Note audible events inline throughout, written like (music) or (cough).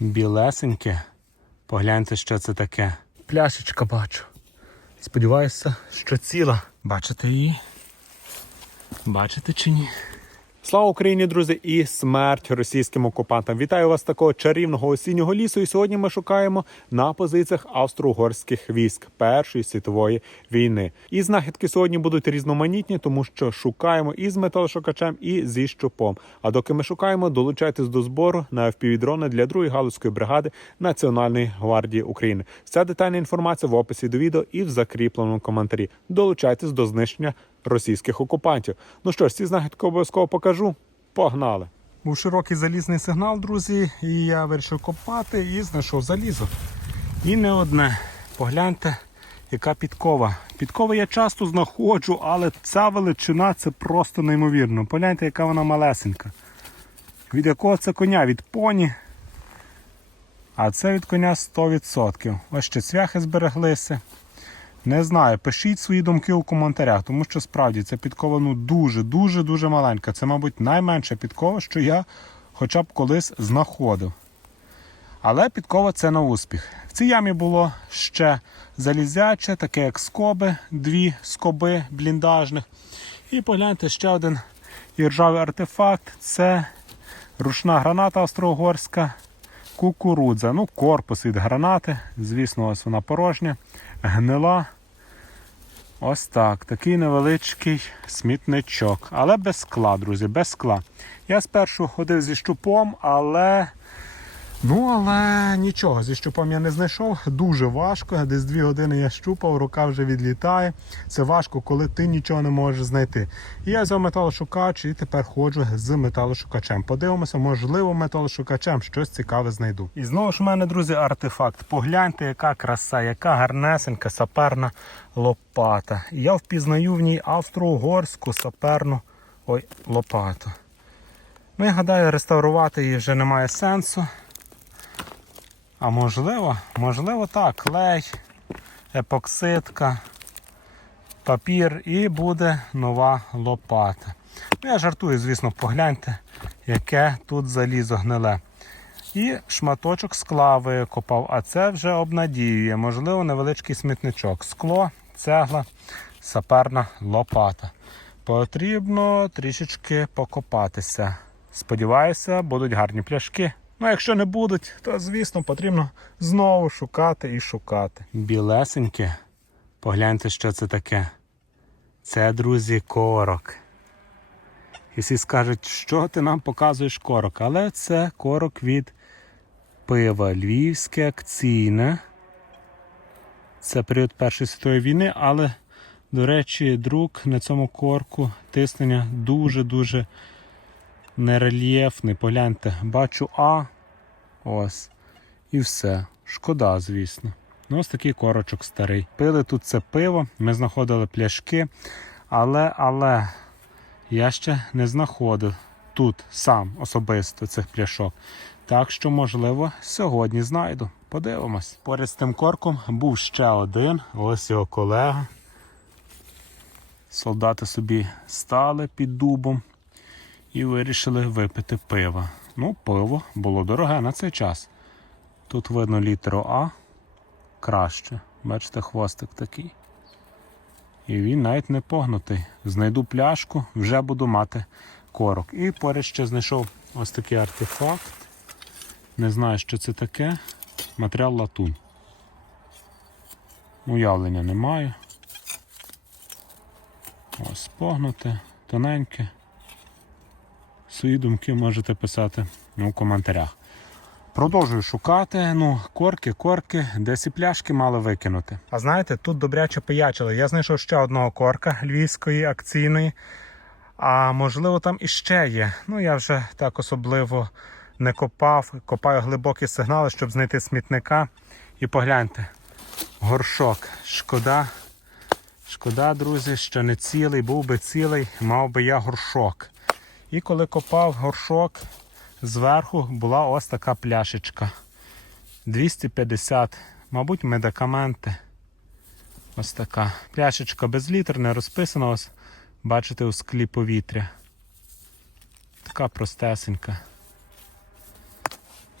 Білесеньке. Погляньте, що це таке. Пляшечка бачу. Сподіваюся, що ціла. Бачите її? Бачите чи ні? Слава Україні, друзі, і смерть російським окупантам. Вітаю вас такого чарівного осіннього лісу. І сьогодні ми шукаємо на позиціях австро-угорських військ Першої світової війни. І знахідки сьогодні будуть різноманітні, тому що шукаємо і з металошукачем, і зі щупом. А доки ми шукаємо, долучайтесь до збору на FPV-дрони для другої галузької бригади Національної гвардії України. Вся детальна інформація в описі до відео і в закріпленому коментарі. Долучайтесь до знищення російських окупантів. Ну що ж, ці знахідки обов'язково покажу. Погнали! Був широкий залізний сигнал, друзі, і я вирішив копати і знайшов залізо. І не одне. Погляньте, яка підкова. Підкови я часто знаходжу, але ця величина це просто неймовірно. Погляньте, яка вона малесенька. Від якого це коня? Від поні. А це від коня 100%. Ось ще цвяхи збереглися. Не знаю, пишіть свої думки у коментарях, тому що справді ця підкова ну дуже-дуже дуже маленька. Це, мабуть, найменша підкова, що я хоча б колись знаходив. Але підкова це на успіх. В цій ямі було ще залізяче, таке як скоби, дві скоби бліндажних. І погляньте ще один іржавий артефакт це ручна граната австро-угорська, кукурудза. Ну, корпус від гранати. Звісно, ось вона порожня, гнила. Ось так. Такий невеличкий смітничок. Але без скла, друзі, без скла. Я спершу ходив зі щупом, але. Ну, але нічого, зі щупом я не знайшов. Дуже важко. Десь дві години я щупав, рука вже відлітає. Це важко, коли ти нічого не можеш знайти. І я взяв металошукач і тепер ходжу з металошукачем. Подивимося, можливо, металошукачем щось цікаве знайду. І знову ж у мене, друзі, артефакт. Погляньте, яка краса, яка гарнесенька саперна лопата. Я впізнаю в ній австро-угорську саперну ой, лопату. Ну, я гадаю, реставрувати її вже немає сенсу. А можливо, можливо так, клей, епоксидка, папір і буде нова лопата. Ну, я жартую, звісно, погляньте, яке тут залізо гниле. І шматочок скла викопав, а це вже обнадіює, можливо, невеличкий смітничок. Скло, цегла, саперна лопата. Потрібно трішечки покопатися. Сподіваюся, будуть гарні пляшки. Ну, якщо не будуть, то звісно потрібно знову шукати і шукати. Білесеньке, погляньте, що це таке. Це, друзі, корок. І всі скажуть, що ти нам показуєш корок. Але це корок від пива. Львівське акційне. Це період Першої світової війни, але, до речі, друк на цьому корку тиснення дуже-дуже нерельєфний. Погляньте, бачу А. Ось. І все. Шкода, звісно. Ну, ось такий корочок старий. Пили тут це пиво, ми знаходили пляшки, але, але я ще не знаходив тут сам особисто цих пляшок. Так що, можливо, сьогодні знайду. Подивимось. Поряд з тим корком був ще один. Ось його колега. Солдати собі стали під дубом і вирішили випити пиво. Ну, пиво було дороге на цей час. Тут видно літеру А краще. Бачите, хвостик такий. І він навіть не погнутий. Знайду пляшку, вже буду мати корок. І поряд ще знайшов ось такий артефакт. Не знаю, що це таке. Матеріал латунь. Уявлення немає. Ось погнуте, тоненьке. Свої думки можете писати у коментарях. Продовжую шукати. Ну, корки, корки, десь і пляшки мали викинути. А знаєте, тут добряче пиячили. Я знайшов ще одного корка львівської акційної. А можливо, там іще є. Ну, я вже так особливо не копав. Копаю глибокі сигнали, щоб знайти смітника. І погляньте, горшок. Шкода. Шкода, друзі, що не цілий, був би цілий, мав би я горшок. І коли копав горшок, зверху була ось така пляшечка. 250, мабуть, медикаменти. Ось така. Пляшечка без літр, не розписана, ось бачите у склі повітря. Така простесенька.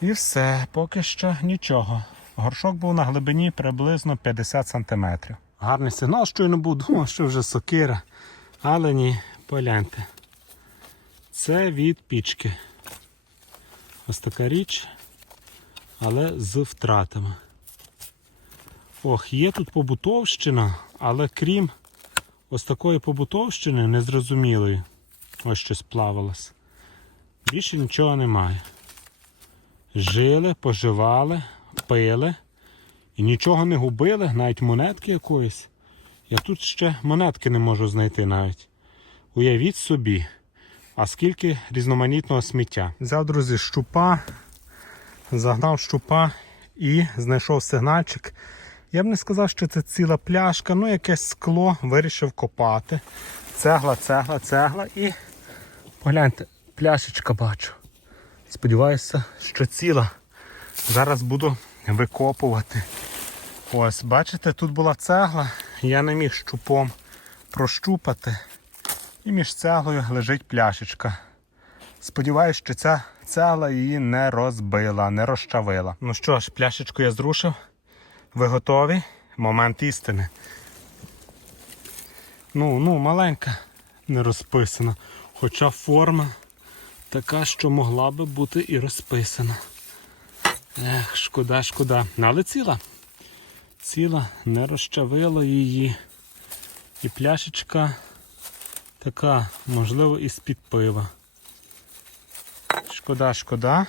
І все, поки що нічого. Горшок був на глибині приблизно 50 см. Гарний сигнал, щойно був, думав, (laughs) що вже сокира. Але ні, погляньте. Це від пічки. Ось така річ, але з втратами. Ох, є тут побутовщина, але крім ось такої побутовщини незрозумілої. Ось щось плавалось. Більше нічого немає. Жили, поживали, пили і нічого не губили, навіть монетки якоїсь. Я тут ще монетки не можу знайти навіть. Уявіть собі, а скільки різноманітного сміття. Взяв, друзі, щупа, загнав щупа і знайшов сигнальчик. Я б не сказав, що це ціла пляшка, ну якесь скло вирішив копати. Цегла, цегла, цегла і погляньте, пляшечка бачу. Сподіваюся, що ціла. Зараз буду викопувати. Ось, бачите, тут була цегла, я не міг щупом прощупати. І між цеглою лежить пляшечка. Сподіваюсь, що ця цегла її не розбила, не розчавила. Ну що ж, пляшечку я зрушив. Ви готові? Момент істини. Ну, ну, маленька, не розписана. Хоча форма така, що могла би бути і розписана. Ех, шкода, шкода. Але ціла. Ціла, не розчавило її. І пляшечка така, можливо, із-під пива. Шкода, шкода.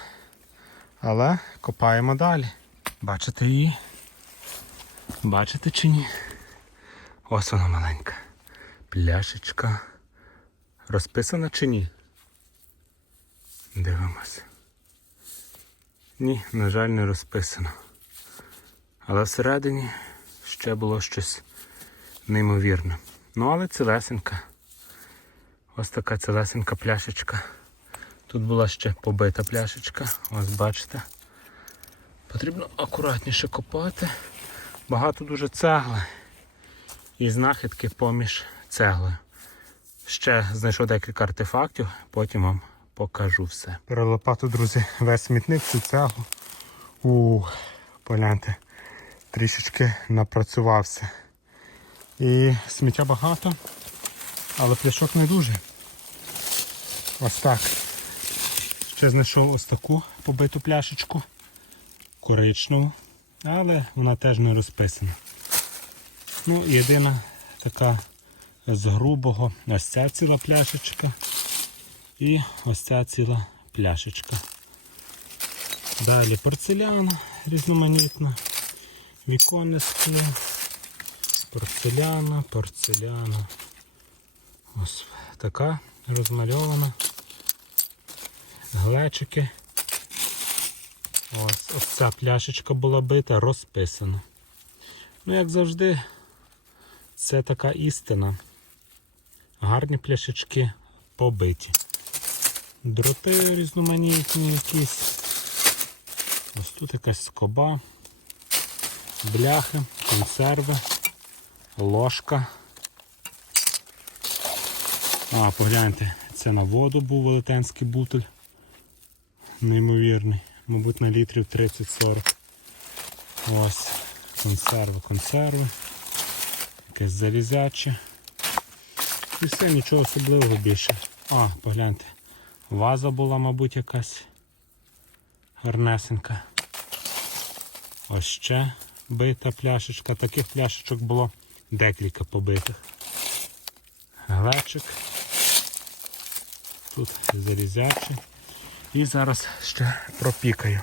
Але копаємо далі. Бачите її? Бачите чи ні? Ось вона маленька. Пляшечка. Розписана чи ні? Дивимося. Ні, на жаль, не розписано. Але всередині ще було щось неймовірне. Ну, але цілесенька. Ось така цілесенька пляшечка. Тут була ще побита пляшечка. Ось бачите. Потрібно акуратніше копати. Багато дуже цегли. І знахідки поміж цеглою. Ще знайшов декілька артефактів, потім вам покажу все. Перелопату, друзі, весь смітник цю цеглу. У, погляньте, трішечки напрацювався. І сміття багато, але пляшок не дуже. Ось так. Ще знайшов ось таку побиту пляшечку. Коричневу, але вона теж не розписана. Ну, єдина така з грубого ось ця ціла пляшечка і ось ця ціла пляшечка. Далі порцеляна різноманітна, віконне скло, порцеляна, порцеляна. Ось така розмальована. Глечики. Ось, ось ця пляшечка була бита, розписана. Ну, як завжди, це така істина. Гарні пляшечки побиті. Дроти різноманітні якісь. Ось тут якась скоба, бляхи, консерви, ложка. А, погляньте, це на воду був велетенський бутель. Неймовірний. Мабуть, на літрів 30-40. Ось, консерви, консерви. Якесь залізяче. І все, нічого особливого більше. А, погляньте. Ваза була, мабуть, якась гарнесенька. Ось ще бита пляшечка. Таких пляшечок було декілька побитих. Глечик. Тут залізяче. І зараз ще пропікаю.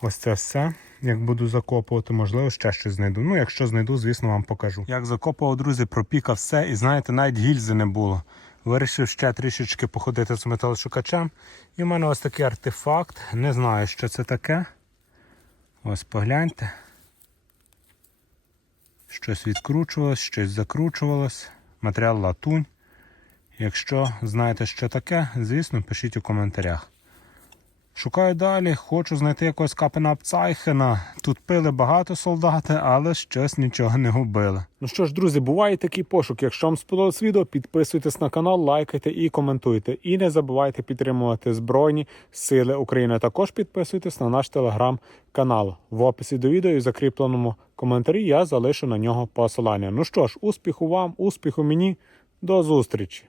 Ось це все. Як буду закопувати, можливо, ще щось знайду. Ну, якщо знайду, звісно, вам покажу. Як закопував, друзі, пропікав все. І знаєте, навіть гільзи не було. Вирішив ще трішечки походити з металошукачем. І в мене ось такий артефакт. Не знаю, що це таке. Ось погляньте. Щось відкручувалось, щось закручувалось. Матеріал латунь. Якщо знаєте, що таке, звісно, пишіть у коментарях. Шукаю далі, хочу знайти якогось капена Апцайхена. Тут пили багато солдати, але щось нічого не губили. Ну що ж, друзі, буває такий пошук. Якщо вам сподобалось відео, підписуйтесь на канал, лайкайте і коментуйте. І не забувайте підтримувати Збройні Сили України. Також підписуйтесь на наш телеграм-канал. В описі до відео і в закріпленому коментарі я залишу на нього посилання. Ну що ж, успіху вам, успіху мені, до зустрічі!